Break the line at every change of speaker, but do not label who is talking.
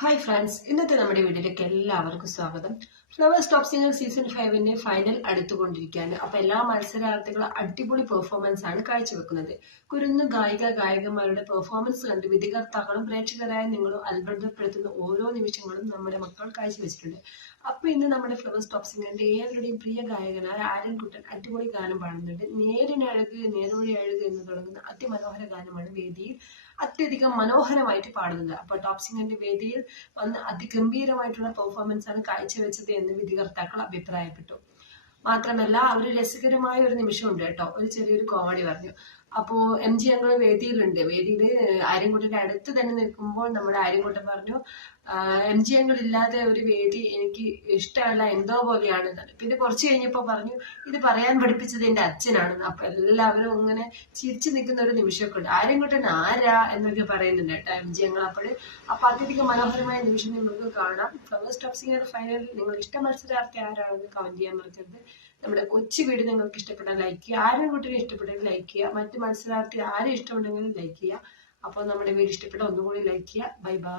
Hi friends ഇന്നത്തെ നമ്മുടെ വീഡിയോയിലേക്ക് എല്ലാവർക്കും സ്വാഗതം. ഫ്ലവേഴ്സ് ടോപ്പ് സിംഗർ സീസൺ ഫൈവിന്റെ ഫൈനൽ അടുത്തുകൊണ്ടിരിക്കുകയാണ്. അപ്പൊ എല്ലാ മത്സരാർത്ഥികളും അടിപൊളി പെർഫോമൻസ് ആണ് കാഴ്ചവെക്കുന്നത്. കുരുന്ന് ഗായിക ഗായകന്മാരുടെ പെർഫോമൻസ് കണ്ട് വിധികർത്താക്കളും പ്രേക്ഷകരായ നിങ്ങളും അത്ഭുതപ്പെടുത്തുന്ന ഓരോ നിമിഷങ്ങളും നമ്മുടെ മക്കൾ കാഴ്ചവെച്ചിട്ടുണ്ട്. അപ്പൊ ഇന്ന് നമ്മുടെ ഫ്ലവേഴ്സ് ടോപ്പ് സിംഗറിന്റെ ഏവരുടെയും പ്രിയ ഗായകനായ ആര്യൻകുട്ടൻ അടിപൊളി ഗാനം പാടുന്നുണ്ട്. നേരിനഴക് നേരോടി അഴക് എന്ന് തുടങ്ങുന്ന അതിമനോഹര ഗാനമാണ് വേദിയിൽ അത്യധികം മനോഹരമായിട്ട് പാടുന്നത്. അപ്പൊ ടോപ്പ് സിംഗറിന്റെ വേദിയിൽ വന്ന് അതിഗംഭീരമായിട്ടുള്ള പെർഫോമൻസ് ആണ് കാഴ്ചവെച്ചത് എന്ന് വിധികർത്താക്കൾ അഭിപ്രായപ്പെട്ടു. മാത്രമല്ല അവർ രസകരമായ ഒരു നിമിഷമുണ്ട് കേട്ടോ. ഒരു ചെറിയൊരു കോമഡി പറഞ്ഞു. അപ്പോ എം ജി ഞങ്ങൾ വേദിയിലുണ്ട്. വേദിയിൽ ആര്യൻകുട്ടന്റെ അടുത്ത് തന്നെ നിൽക്കുമ്പോൾ നമ്മുടെ ആര്യൻകുട്ടൻ പറഞ്ഞു എം ജി ഞങ്ങൾ ഇല്ലാതെ ഒരു വേദി എനിക്ക് ഇഷ്ടമല്ല എന്തോ പോലെയാണ് പിന്നെ കുറച്ച് കഴിഞ്ഞപ്പോൾ പറഞ്ഞു ഇത് പറയാൻ പഠിപ്പിച്ചത് എന്റെ അച്ഛനാണ് അപ്പൊ എല്ലാവരും ഇങ്ങനെ ചിരിച്ചു നിൽക്കുന്ന ഒരു നിമിഷമൊക്കെ ഉണ്ട് ആര്യൻകുട്ടൻ ആരാ എന്നൊക്കെ പറയുന്നുണ്ട് കേട്ടോ എം ജി ഞങ്ങൾ അപ്പോൾ അപ്പൊ അത്യധികം മനോഹരമായ നിമിഷം നിങ്ങൾക്ക് കാണാം. ഫ്ലവേഴ്സ് ടോപ്പ് സിംഗർ ഫൈനലിൽ നിങ്ങൾ ഇഷ്ട മത്സരാർത്ഥി ആരാണെന്ന് കമന്റ് ചെയ്യാൻ മറക്കരുത്. നമ്മുടെ കൊച്ചു വീട് നിങ്ങൾക്ക് ഇഷ്ടപ്പെട്ടാൽ ലൈക്ക് ചെയ്യുക. ആരും കുട്ടിനെ ഇഷ്ടപ്പെട്ടാൽ ലൈക്ക് ചെയ്യുക. മറ്റ് മത്സരാർത്ഥി ആരും ഇഷ്ടമുണ്ടെങ്കിലും ലൈക്ക് ചെയ്യുക. അപ്പോൾ നമ്മുടെ വീഡിയോ ഇഷ്ടപ്പെട്ട ഒന്നുകൂടി ലൈക്ക് ചെയ്യുക. Bye bye